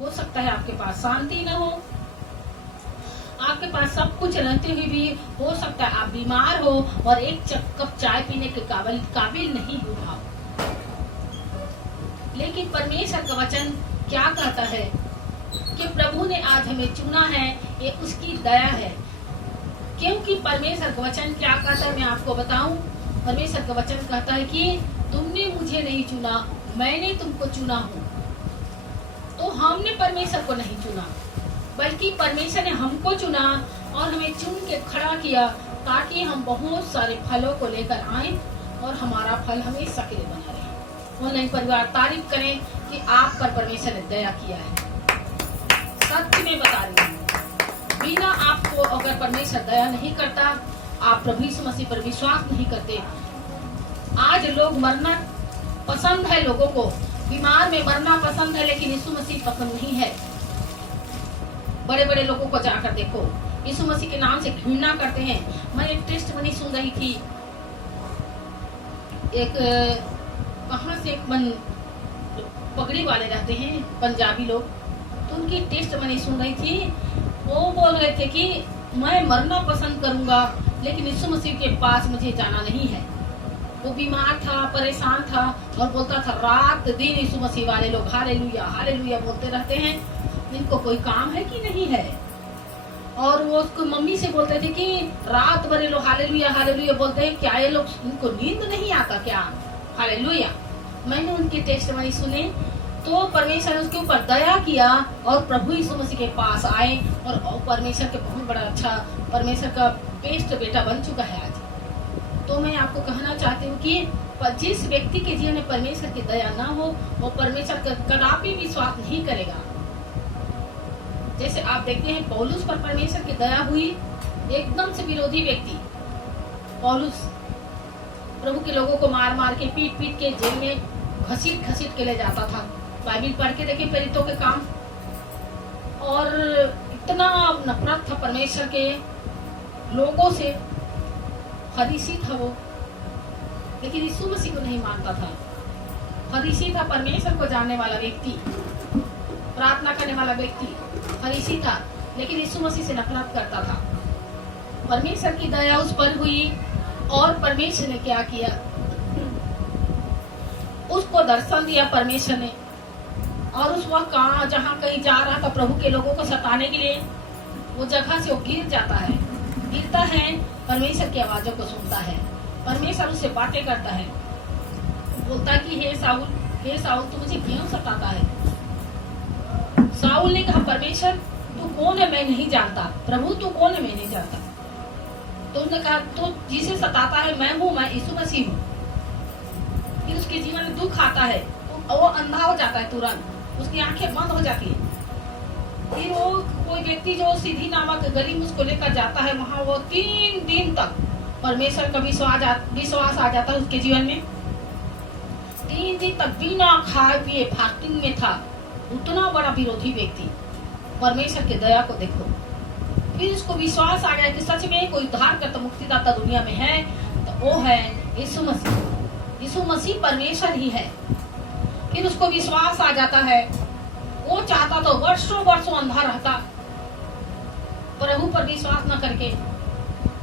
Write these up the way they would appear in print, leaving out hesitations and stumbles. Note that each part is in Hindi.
हो सकता है आपके पास शांति न हो, आपके पास सब कुछ रहते हुए भी हो सकता है आप बीमार हो और एक कप चाय पीने के काबिल नहीं हो पाओ। लेकिन परमेश्वर का वचन क्या कहता है कि प्रभु ने आज हमें चुना है, ये उसकी दया है। क्योंकि परमेश्वर का वचन क्या कहता है मैं आपको बताऊं। परमेश्वर का वचन कहता है कि तुमने मुझे नहीं चुना, मैंने तुमको चुना हूँ। तो हमने परमेश्वर को नहीं चुना, बल्कि परमेश्वर ने हमको चुना और हमें चुन के खड़ा किया ताकि हम बहुत सारे फलों को लेकर आए और हमारा फल हमेशा के लिए बना रहे। वो नहीं परिवार तारीफ करें कि आप पर परमेश्वर ने दया किया है। सत्य में बता रही हूँ, बिना आपको अगर परमेश्वर दया नहीं करता, आप प्रभु यीशु मसीह पर विश्वास नहीं करते। आज लोग मरना पसंद है, लोगों को बीमार में मरना पसंद है, लेकिन यीशु मसीह पसंद नहीं है। बड़े बड़े लोगों को जाकर देखो, यीशु मसीह के नाम से घृणा करते हैं। मैं एक टेस्ट मनी सुन रही थी, एक कहाँ से एक पगड़ी वाले रहते हैं पंजाबी लोग, तो उनकी टेस्ट मनी सुन रही थी। वो बोल रहे थे कि मैं मरना पसंद करूंगा, लेकिन यीशु मसीह के पास मुझे जाना नहीं है। वो बीमार था, परेशान था और बोलता था रात दिन यीशु मसीह वाले लोग हालेलुया हालेलुया बोलते रहते हैं, इनको कोई काम है कि नहीं है। और वो उसको मम्मी से बोलते थे कि रात भर ये लोग हालेलुया हालेलुया बोलते हैं, क्या ये लोग इनको नींद नहीं आता क्या? हालेलुया। मैंने उनकी टेस्टमनी सुने तो परमेश्वर ने उसके ऊपर दया किया और प्रभु यीशु मसीह के पास आए और परमेश्वर के बहुत बड़ा अच्छा परमेश्वर का बेस्ट बेटा बन चुका है आज। तो मैं आपको कहना चाहती हूँ कि जिस व्यक्ति के जीवन में परमेश्वर की दया ना हो, वो परमेश्वर का कदापि विश्वास नहीं करेगा। जैसे आप देखते हैं पौलुस पर परमेश्वर की दया हुई, एकदम से विरोधी व्यक्ति पौलुस प्रभु के लोगों को मार मार के पीट पीट के जेल में घसीट घसीट के ले जाता था। बाइबिल पढ़ के देखिए प्रेरितों के काम, और इतना नफरत था परमेश्वर के लोगों से। फरीसी था वो, लेकिन यीशु मसीह को नहीं मानता था। फरीसी था, परमेश्वर को जानने वाला व्यक्ति, प्रार्थना करने वाला व्यक्ति फरीसी था, लेकिन यीशु मसीह से नफरत करता था। परमेश्वर की दया उस पर हुई और परमेश्वर ने क्या किया, उसको दर्शन दिया परमेश्वर ने। और उस वक्त कहाँ जहाँ कहीं जा रहा था प्रभु के लोगों को सताने के लिए, वो जगह से वो गिर जाता है, गिरता है, परमेश्वर की आवाजों को सुनता है, परमेश्वर उससे बातें करता है, बोलता है कि हे साउल तू मुझे क्यों सताता है। साउल ने कहा परमेश्वर तू कौन है मैं नहीं जानता, प्रभु तू कौन है मैं नहीं जानता। तो उसने कहा तो जिसे सताता है मैं हूँ, मैं यीशु मसीह हूँ। फिर उसके जीवन में दुख आता है, वो अंधा हो जाता है, तुरंत उसकी आंखें बंद हो जाती है। फिर वो कोई व्यक्ति जो सीधी नामक गली में उसको लेकर जाता है, वहां वो 3 दिन तक परमेश्वर का विश्वास आ जाता है उसके जीवन में। 3 दिन तक बिना खाए पिए फास्टिंग में था। उतना बड़ा विरोधी व्यक्ति, परमेश्वर की दया को देखो। फिर उसको विश्वास आ गया कि सच में कोई उद्धार करता मुक्तिदाता दुनिया में है, तो वो है यीशु मसीह। यीशु मसीह परमेश्वर ही है। फिर उसको विश्वास आ जाता है। वो चाहता तो वर्षों वर्षों अंधा रहता, प्रभु पर विश्वास न करके,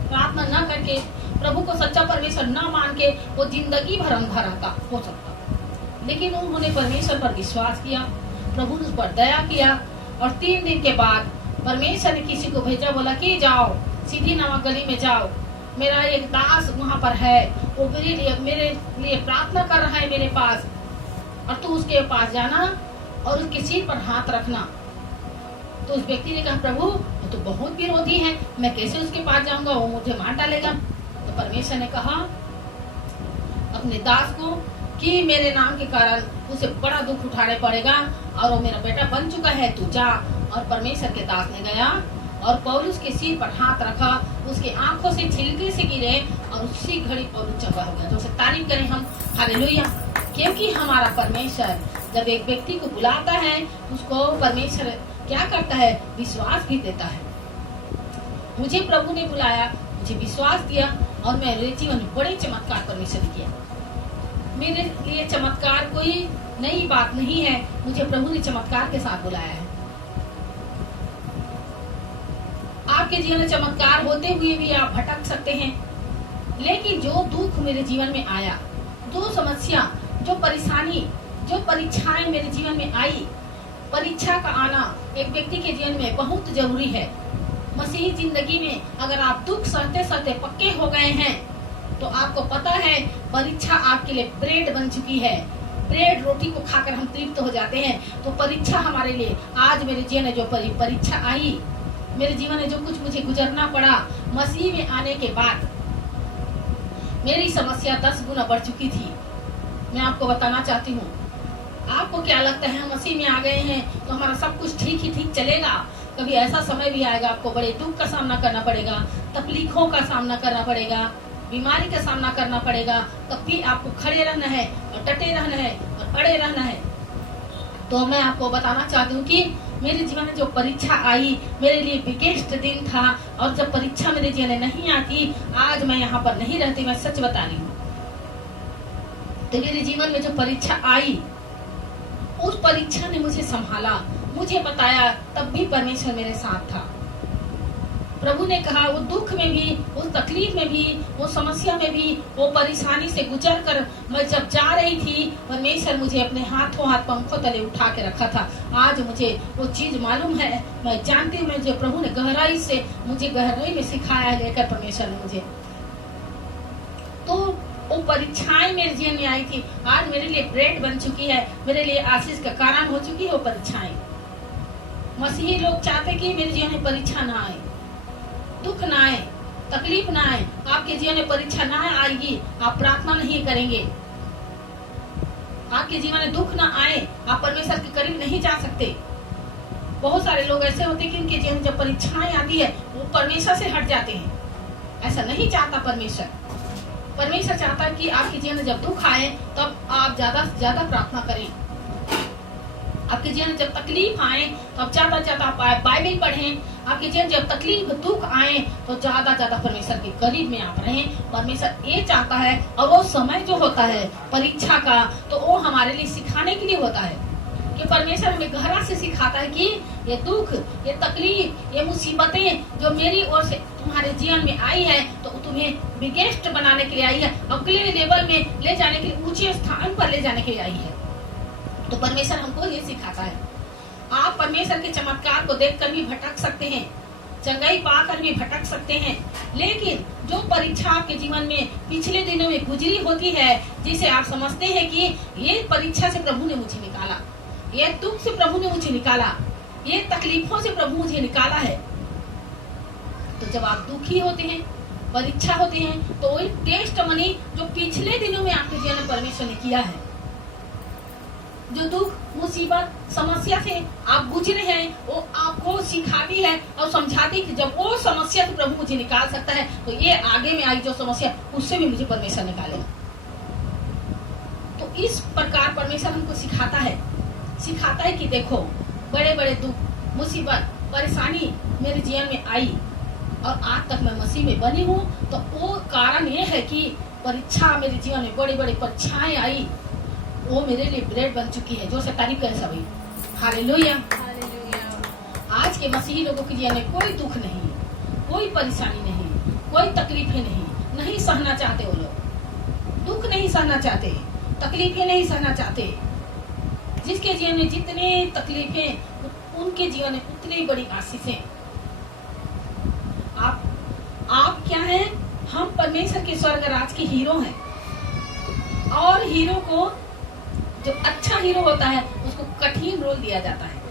प्रार्थना न करके, प्रभु को सच्चा परमेश्वर न मान के वो जिंदगी भर अंधा रहता हो सकता। लेकिन उन्होंने परमेश्वर पर विश्वास किया, प्रभु ने उस पर दया किया। और 3 दिन के बाद परमेश्वर ने किसी को भेजा, बोला कि जाओ सीधी नामक गली में जाओ, मेरा एक दास वहां पर है, वो मेरे लिए प्रार्थना कर रहा है मेरे पास, और तू उसके पास जाना और उसके सिर पर हाथ रखना। तो उस व्यक्ति ने कहा प्रभु वो तो बहुत विरोधी है, मैं कैसे उसके पास जाऊंगा, वो मुझे मार डालेगा। तो परमेश्वर ने कहा अपने दास को कि मेरे नाम के कारण उसे बड़ा दुख उठाने पड़ेगा और वो मेरा बेटा बन चुका है, तू जा। और परमेश्वर के दास ने गया और पौलुस के सिर पर हाथ रखा, उसके आंखों से छिलके से गिरे और उसी घड़ी पौलुस चंगा हो गया। तो उसे तारीफ करें हम, हालेलुया। क्योंकि हमारा परमेश्वर जब एक व्यक्ति को बुलाता है, उसको परमेश्वर क्या करता है, विश्वास भी देता है। मुझे प्रभु ने बुलाया, मुझे विश्वास दिया और मेरे जीवन में बड़े चमत्कार परमेश्वर ने किया। मेरे लिए चमत्कार कोई नई बात नहीं है। मुझे प्रभु ने चमत्कार के साथ बुलाया है। आपके जीवन में चमत्कार होते हुए भी आप भटक सकते हैं, लेकिन जो दुख मेरे जीवन में आया, जो समस्या, जो परेशानी, जो परीक्षाएं मेरे जीवन में आई, परीक्षा का आना एक व्यक्ति के जीवन में बहुत जरूरी है। मसीही जिंदगी में अगर आप दुख सहते सहते पक्के हो गए हैं तो आपको पता है परीक्षा आपके लिए ब्रेड बन चुकी है। ब्रेड रोटी को खाकर हम तृप्त हो जाते हैं, तो परीक्षा हमारे लिए आज मेरे जीवन में जो परीक्षा आई, मेरे जीवन में जो कुछ मुझे गुजरना पड़ा, मसीह में आने के बाद मेरी समस्या 10 गुना बढ़ चुकी थी। मैं आपको बताना चाहती हूँ। आपको क्या लगता है हम मसीह में आ गए हैं तो हमारा सब कुछ ठीक ही ठीक चलेगा? कभी ऐसा समय भी आएगा आपको बड़े दुख का सामना करना पड़ेगा, तकलीफों का सामना करना पड़ेगा, बीमारी का सामना करना पड़ेगा, तब भी आपको खड़े रहना है और डटे रहना है और अड़े रहना है। तो मैं आपको बताना चाहती हूँ कि मेरे जीवन में जो परीक्षा आई मेरे लिए बिगेस्ट दिन था, और जब परीक्षा मेरे जीवन में नहीं आती आज मैं यहाँ पर नहीं रहती। मैं सच बता रही हूँ। तो मेरे जीवन में जो परीक्षा आई उस परीक्षा ने मुझे संभाला, मुझे बताया, तब भी परमेश्वर मेरे साथ था। प्रभु ने कहा वो दुख में भी, उस तकलीफ में भी, वो समस्या में भी, वो परेशानी से गुजर कर मैं जब जा रही थी, परमेश्वर मुझे अपने हाथों हाथ पंखों तले उठा के रखा था। आज मुझे वो चीज मालूम है, मैं जानती हूँ मुझे प्रभु ने गहराई से मुझे गहराई में सिखाया है लेकर परमेश्वर ने मुझे। तो वो परीक्षाएं मेरे जीवन में आई थी, आज मेरे लिए ब्रेड बन चुकी है, मेरे लिए आशीष का कारण हो चुकी है वो परीक्षाएं। मसीही लोग चाहते कि मेरे जीवन में परीक्षा ना आए, दुख ना आए, तकलीफ ना आए। आपके जीवन में परीक्षा ना आएगी, आप प्रार्थना नहीं करेंगे। आपके जीवन में दुख ना आए, आप परमेश्वर के करीब नहीं जा सकते। बहुत सारे लोग ऐसे होते हैं कि उनके जीवन में जब परीक्षाएं आती है वो परमेश्वर से हट जाते हैं। ऐसा नहीं चाहता परमेश्वर। परमेश्वर चाहता है कि आपके जीवन में जब दुख आए तब आप ज्यादा से ज्यादा प्रार्थना करें। आपके जीवन में जब तकलीफ आए तो आप ज्यादा से ज्यादा बाइबल पढ़ें। आपके जीवन जब तकलीफ दुख आए तो ज्यादा ज्यादा परमेश्वर के करीब में आप रहें। परमेश्वर ये चाहता है, और वो समय जो होता है परीक्षा का तो वो हमारे लिए सिखाने के लिए होता है कि परमेश्वर हमें गहरा से सिखाता है कि ये दुख, ये तकलीफ, ये मुसीबतें जो मेरी ओर से तुम्हारे जीवन में आई है तो तुम्हें बिगेस्ट बनाने के लिए आई है, अगले लेवल में ले जाने के लिए, ऊंचे स्थान पर ले जाने के लिए आई है। तो परमेश्वर हमको ये सिखाता है। आप परमेश्वर के चमत्कार को देखकर भी भटक सकते हैं, चंगाई पाकर भी भटक सकते हैं, लेकिन जो परीक्षा आपके जीवन में पिछले दिनों में गुजरी होती है, जिसे आप समझते हैं कि ये परीक्षा से प्रभु ने मुझे निकाला, ये दुख से प्रभु ने मुझे निकाला, ये तकलीफों से प्रभु मुझे निकाला है। तो जब आप दुखी होते हैं, परीक्षा होते हैं, तो वही टेस्ट मनी जो पिछले दिनों में आपके जीवन में परमेश्वर ने किया है, जो दुख, मुसीबत, समस्या से आप गुजरे हैं, वो आपको सिखाती है और समझाती कि जब वो समस्या से प्रभु मुझे निकाल सकता है तो ये आगे में आई जो समस्या उससे भी मुझे परमेश्वर निकालेगा। तो इस प्रकार परमेश्वर हमको सिखाता है कि देखो बड़े बड़े दुख, मुसीबत, परेशानी मेरे जीवन में आई और आज तक मैं मसीह में बनी हूँ, तो वो कारण ये है कि परीक्षा मेरे जीवन में बड़ी बड़ी परीक्षाएं आई, वो मेरे लिए ब्रेड बन चुकी है। जो से तारीफ करे सभी, हालेलुया। आज के मसीही लोगों के जीवन में कोई दुख नहीं, कोई परेशानी नहीं, कोई तकलीफें नहीं सहना चाहते। वो लोग दुख नहीं सहना चाहते, तकलीफें नहीं सहना चाहते। जिसके जीवन में जितने तकलीफें उनके जीवन में उतनी बड़ी आशीषें। आप क्या हैं? हम परमेश्वर के स्वर्ग राज के हीरो हैं, और हीरो को, जो अच्छा हीरो होता है उसको कठिन रोल दिया जाता है।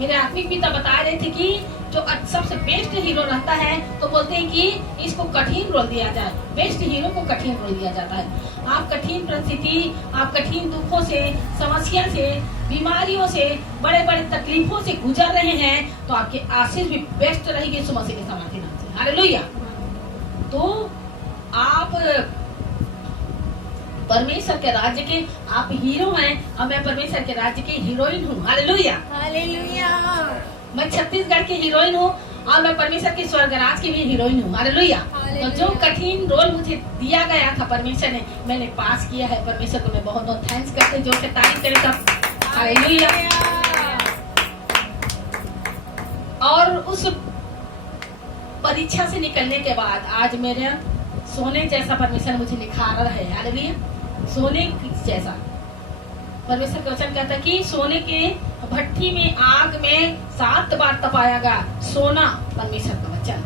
मेरे आत्मिक पिता बता रहे थे कि जो सबसे बेस्ट हीरो रहता है तो बोलते हैं कि इसको कठिन रोल दिया जाए, बेस्ट हीरो को कठिन रोल दिया जाता है। आप कठिन परिस्थिति, आप कठिन दुखों से, समस्या से, बीमारियों से, बड़े बड़े तकलीफों से गुजर रहे हैं तो आपकी आशीष भी बेस्ट रहेगी समस्या के समाधि नाम से। हालेलुया। तो आप परमेश्वर के राज्य के आप हीरो हैं और मैं परमेश्वर के राज्य की हीरोइन हूँ। Hallelujah, hallelujah. मैं छत्तीसगढ़ की हीरोइन हूँ और मैं परमेश्वर के स्वर्ग राज की भी हीरोइन हूँ। हालेलुया। तो जो कठिन रोल मुझे दिया गया था परमेश्वर ने, मैंने पास किया है। परमेश्वर को मैं बहुत बहुत थैंक्स करते, जो से तारीफ करें सब। हालेलुया। और उस परीक्षा से निकलने के बाद आज मेरे सोने जैसा परमेश्वर मुझे निखारा है। हालेलुया। सोने जैसा परमेश्वर का वचन कहता है कि सोने के भट्टी में आग में 7 बार तपाया गया सोना। परमेश्वर का वचन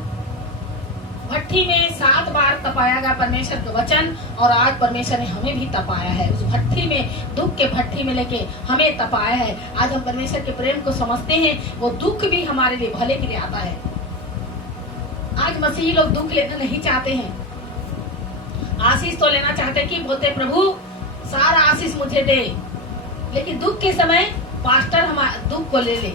भट्टी में 7 बार तपाया गया परमेश्वर का वचन। और आज परमेश्वर ने हमें भी तपाया है, उस भट्टी में, दुख के भट्टी में लेके हमें तपाया है। आज हम परमेश्वर के प्रेम को समझते हैं, वो दुख भी हमारे लिए भले के लिए आता है। आज मसीही लोग दुख लेना नहीं चाहते हैं, आशीष तो लेना चाहते हैं कि बोलते प्रभु सारा आशीष मुझे दे, लेकिन दुख के समय पास्टर हमारे दुख को ले ले।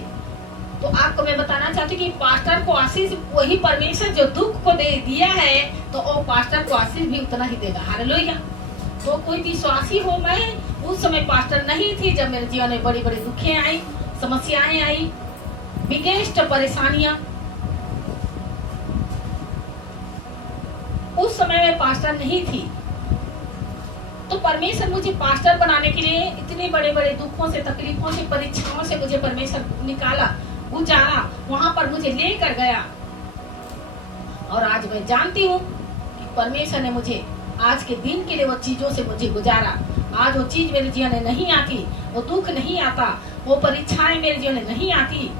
तो आपको मैं बताना चाहती हूँ कि पास्टर को आशीष वही परमेश्वर जो दुख को दे दिया है, तो वो पास्टर को आशीष भी उतना ही देगा। हालेलुया। तो कोई विश्वासी हो, मैं उस समय पास्टर नहीं थी जब मेरे जीवन में बड़ी बड़ी दुखें आई, समस्याएं आई, बिगेस्ट परेशानियां, उस समय मैं पास्टर नहीं थी। तो परमेश्वर मुझे पास्टर बनाने के लिए इतने बड़े बड़े दुखों से, तकलीफों से, परीक्षाओं से मुझे परमेश्वर निकाला, गुजारा, वहां पर मुझे लेकर गया। और आज मैं जानती हूँ कि परमेश्वर ने मुझे आज के दिन के लिए वो चीजों से मुझे गुजारा। आज वो चीज मेरे जीवन में नहीं आती, वो दुख नहीं आता, वो परीक्षाएं मेरे जीवन में नहीं आती,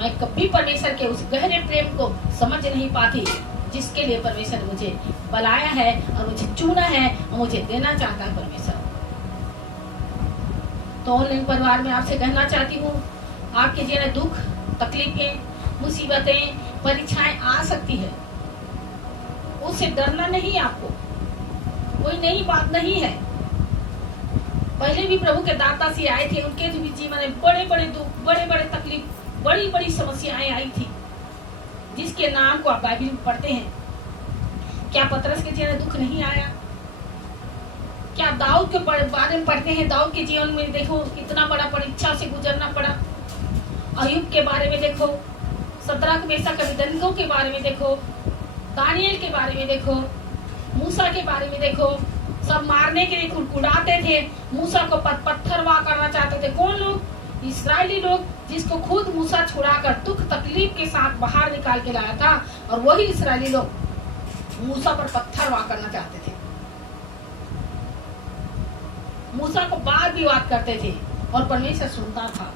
मैं कभी परमेश्वर के उस गहरे प्रेम को समझ नहीं पाती जिसके लिए परमेश्वर ने मुझे बुलाया है और मुझे चुना है और मुझे देना चाहता है परमेश्वर। तो ऑनलाइन परिवार में आपसे कहना चाहती हूँ, आपके जीवन में दुख, तकलीफें, मुसीबतें, परीक्षाएं आ सकती है, उससे डरना नहीं, आपको कोई नई बात नहीं है। पहले भी प्रभु के दाता से आए थे, उनके भी जीवन में बड़े बड़े दुख, बड़े बड़े तकलीफ, बड़ी बड़ी समस्याएं आई थी, जिसके नाम को आप बाइबल में पढ़ते हैं। क्या पतरस के जीवन में दुख नहीं आया? क्या दाऊद के बारे में पढ़ते हैं, दाऊद के जीवन में देखो कितना बड़ा परीक्षा से गुजरना पड़ा। अय्यूब के बारे में देखो, सद्रक मेशक अबेदनगो के बारे में देखो, दानियल के बारे में देखो, मूसा के बारे में देखो। सब मारने के लिए कुड़कुड़ाते थे, मूसा को पत्थरवाह करना चाहते थे। कौन लोग? इस्राएली लोग, जिसको खुद मूसा छुड़ाकर दुख तकलीफ के साथ बाहर निकाल के लाया था, और वही इस्राएली लोग मूसा पर पत्थरवाह करना चाहते थे, मूसा को वाद विवाद करते थे, और परमेश्वर सुनता था।